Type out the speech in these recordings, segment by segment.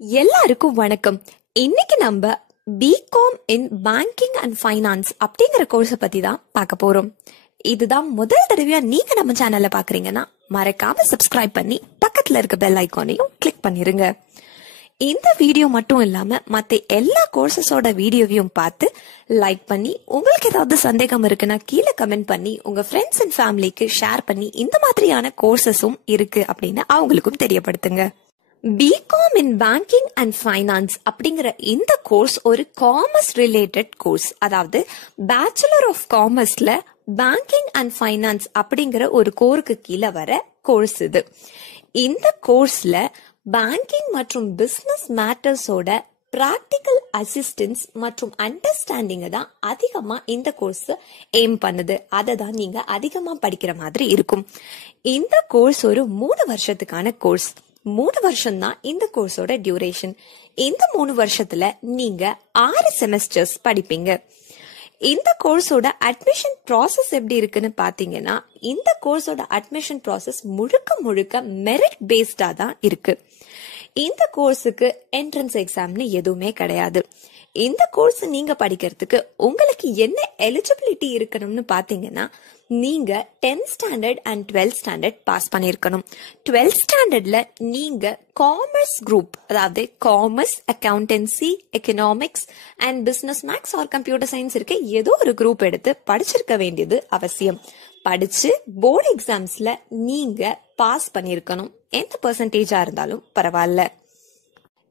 எல்லாருக்கும் வணக்கம். இன்னைக்கு நம்ம BCom in banking and finance அப்படிங்கிற கோர்ஸை பத்தி தான் பார்க்க போறோம். இதுதான் முதல் தடவையா நீங்க நம்ம சேனல்ல பாக்குறீங்கன்னா மறக்காம சப்ஸ்கிரைப் பண்ணி பக்கத்துல இருக்க பெல் ஐகானையும் கிளிக் பண்ணிருங்க. இந்த வீடியோ மட்டும் இல்லாம மத்த எல்லா கோர்சஸோட வீடியோவையும் பார்த்து லைக் பண்ணி, உங்களுக்கு ஏதாவது சந்தேகம் இருக்குன்னா கீழே கமெண்ட் பண்ணி உங்க ஃப்ரெண்ட்ஸ் அண்ட் ஃபேமிலிக்கு ஷேர் பண்ணி இந்த மாதிரியான கோர்சஸும் இருக்கு அப்படின்னு அவங்களுக்கும் தெரியப்படுத்துங்க. B Com in banking and finance அப்படிங்கிற இந்த கோர்ஸ் ஒரு காமர்ஸ் ரிலேட்டட் கோர்ஸ். அதாவது பேச்சுலர் ஆஃப் காமர்ஸ்ல பேங்கிங் அண்ட் ஃபைனான்ஸ் அப்படிங்கிற ஒரு கோருக்கு கீழே வர கோர்ஸ் இது. இந்த கோர்ஸ்ல பேங்கிங் மற்றும் பிசினஸ் மேட்டர்ஸோட பிராக்டிக்கல் அசிஸ்டன்ஸ் மற்றும் அண்டர்ஸ்டாண்டிங் தான் அதிகமா இந்த கோர்ஸ் எய்ம் பண்ணுது. அதை தான் நீங்க அதிகமா படிக்கிற மாதிரி இருக்கும். இந்த கோர்ஸ் ஒரு 3 வருஷத்துக்கான கோர்ஸ். 3 வருஷம் தான் இந்த கோர்ஸோட டியூரேஷன். இந்த 3 வருஷத்துல நீங்க 6 செமஸ்டர்ஸ் படிப்பீங்க. இந்த கோர்ஸோட அட்மிஷன் ப்ராசஸ் எப்படி இருக்குன்னு பாத்தீங்கன்னா, இந்த கோர்ஸோட அட்மிஷன் ப்ராசஸ் முழுக்க மெரிட் பேஸ்டா தான் இருக்கு. இந்த கோர்ஸுக்கு என்ட்ரன்ஸ் எக்ஸாம்னு எதுவுமே கிடையாது. இந்த கோர்ஸ் நீங்க படிக்கிறதுக்கு உங்களுக்கு என்ன எலிஜிபிலிட்டி இருக்கணும்னு பாத்தீங்கன்னா, நீங்க 10th standard and 12th standard pass பண்ணிருக்கணும். 12th ஸ்டாண்டர்ட்ல நீங்க காமர்ஸ் குரூப், அதாவது commerce, accountancy, economics and business maths or computer science இருக்க ஏதோ ஒரு குரூப் எடுத்து படிச்சிருக்க வேண்டியது அவசியம். படிச்சு போர்டு எக்ஸாம்ஸ்ல நீங்க பாஸ் பண்ணிருக்கணும். எந்த பெர்சன்டேஜா இருந்தாலும் பரவாயில்ல.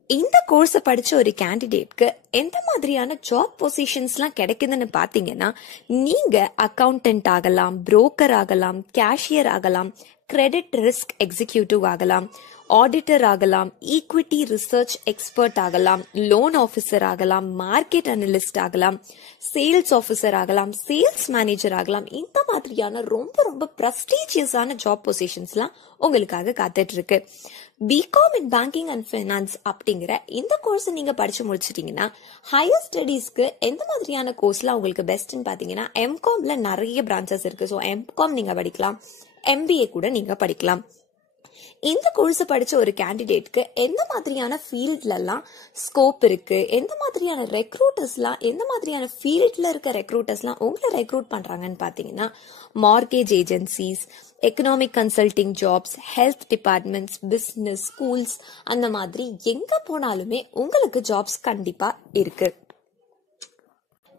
இந்த கோர்ஸ் படிச்ச ஒரு கேண்டிடேட்க்கு எந்த மாதிரியான ஜாப் பொசிஷன்ஸ் எல்லாம் கிடைக்குதுன்னு பாத்தீங்கன்னா, நீங்க அக்கவுண்டன்ட் ஆகலாம், புரோக்கர் ஆகலாம், கேஷியர் ஆகலாம், கிரெடிட் ரிஸ்க் எக்ஸிக்யூட்டிவ் ஆகலாம், ஆடிட்டர் ஆகலாம், ஈக்விட்டி ரிசர்ச் எக்ஸ்பர்ட் ஆகலாம், லோன் ஆபீசர் ஆகலாம், மார்க்கெட் அனலிஸ்ட் ஆகலாம், சேல்ஸ் ஆபீசர் ஆகலாம், சேல்ஸ் மேனேஜர் ஆகலாம். இந்த மாதிரியான ரொம்ப பிரஸ்டீஜியஸான ஜாப் பொசிஷன்ஸ் எல்லாம் உங்களுக்காக காத்துட்டு இருக்கு. BCom in banking and finance அப்படிங்கிற இந்த கோர்ஸ் நீங்க படிச்சு முடிச்சிட்டீங்கன்னா, ஹையர் ஸ்டடீஸ்க்கு எந்த மாதிரியான கோர்ஸ்லாம் உங்களுக்கு பெஸ்ட்னு பாத்தீங்கன்னா, எம்காம்ல நிறைய பிரான்ச்சஸ் இருக்கு. ஸோ எம்காம் நீங்க படிக்கலாம், எம்பிஏ கூட நீங்க படிக்கலாம். இந்த கோர்ஸ் படிச்ச ஒரு கேண்டிடேட்க்கு எந்த மாதிரியான ஃபீல்ட்ல எல்லாம் ஸ்கோப் இருக்கு, எந்த மாதிரியான ரெக்ரூட்டர்ஸ்லாம், எந்த மாதிரியான ஃபீல்ட்ல இருக்க ரெக்ரூட்டர்ஸ்லாம் உங்களை ரெக்ரூட் பண்றாங்கன்னு பாத்தீங்கன்னா, mortgage agencies, economic consulting jobs, health departments, business, schools, அந்த மாதிரி எங்க போனாலுமே உங்களுக்கு ஜாப்ஸ் கண்டிப்பா இருக்கு.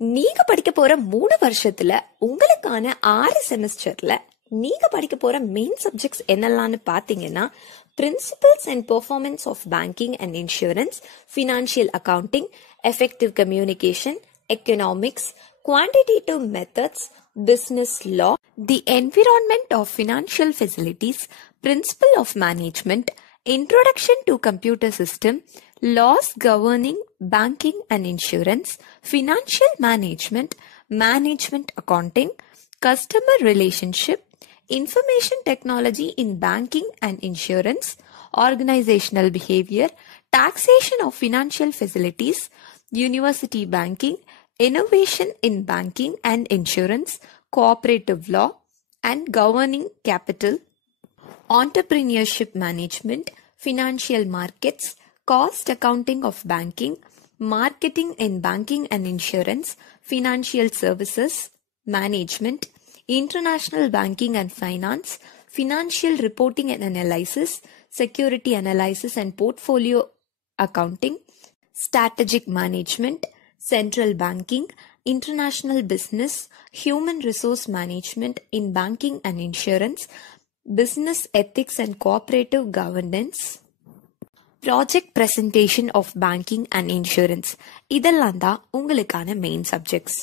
நீங்க படிக்க போற 3 வருஷத்துல உங்களுக்கான 6 செமஸ்டர்ல நீங்க படிக்க போற மெயின் சப்ஜெக்ட்ஸ் என்னெல்லாம்னு பாத்தீங்கன்னா, principles and performance of banking and insurance, financial accounting, effective communication, economics, quantitative methods, business law, the environment of financial facilities, principle of management, introduction to computer system, laws governing banking and insurance, financial management, management accounting, customer relationship, information technology in banking and insurance, organizational behavior, taxation of financial facilities, university banking, innovation in banking and insurance, cooperative law and governing capital, entrepreneurship management, financial markets, cost accounting of banking, marketing in banking and insurance, financial services, management, international banking and finance, financial reporting and analysis, security analysis and portfolio accounting, strategic management, central banking, international business, human resource management in banking and insurance, business ethics and cooperative governance, project presentation of banking and insurance. இதெல்லாம் தான் உங்களுக்கான main subjects.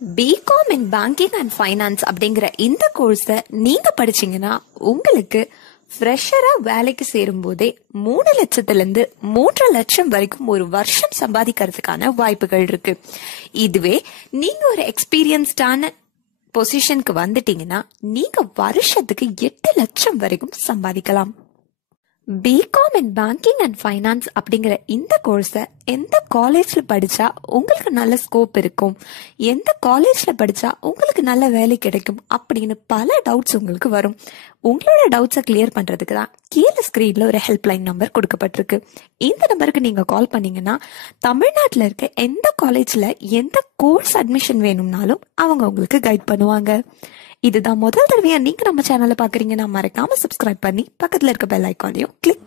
BCom in banking and finance அப்படிங்கிற இந்த கோர்ஸை நீங்க படிச்சீங்கன்னா, உங்களுக்கு ஃப்ரெஷரா வேலைக்கு சேரும் போதே 3 லட்சத்திலிருந்து 3 லட்சம் வரைக்கும் ஒரு வருஷம் சம்பாதிக்கிறதுக்கான வாய்ப்புகள் இருக்கு. இதுவே நீங்க ஒரு எக்ஸ்பீரியன்ஸ்டான பொசிஷனுக்கு வந்துட்டீங்கன்னா, நீங்க வருஷத்துக்கு 8 லட்சம் வரைக்கும் சம்பாதிக்கலாம். BCom in banking and finance அப்படிங்கிற இந்த கோர்ஸை எந்த காலேஜ்ல படிச்சா உங்களுக்கு நல்ல ஸ்கோப் இருக்கும், எந்த காலேஜ்ல படிச்சா உங்களுக்கு நல்ல வேலை கிடைக்கும் அப்படின்னு பல டவுட்ஸ் உங்களுக்கு வரும். உங்களோட டவுட்ஸை கிளியர் பண்றதுக்கு தான் கீழே ஸ்கிரீன்ல ஒரு ஹெல்ப்லைன் நம்பர் கொடுக்கப்பட்டிருக்கு. இந்த நம்பருக்கு நீங்க கால் பண்ணீங்கன்னா தமிழ்நாட்டில் இருக்க எந்த காலேஜ்ல எந்த கோர்ஸ் அட்மிஷன் வேணும்னாலும் அவங்க உங்களுக்கு கைட் பண்ணுவாங்க. இதுதான் முதல் தடவையா நீங்க நம்ம சேனலை பாக்குறீங்கன்னா மறக்காம சப்ஸ்கிரைப் பண்ணி பக்கத்துல இருக்க பெல் ஐக்கானையும் கிளிக் பண்ணி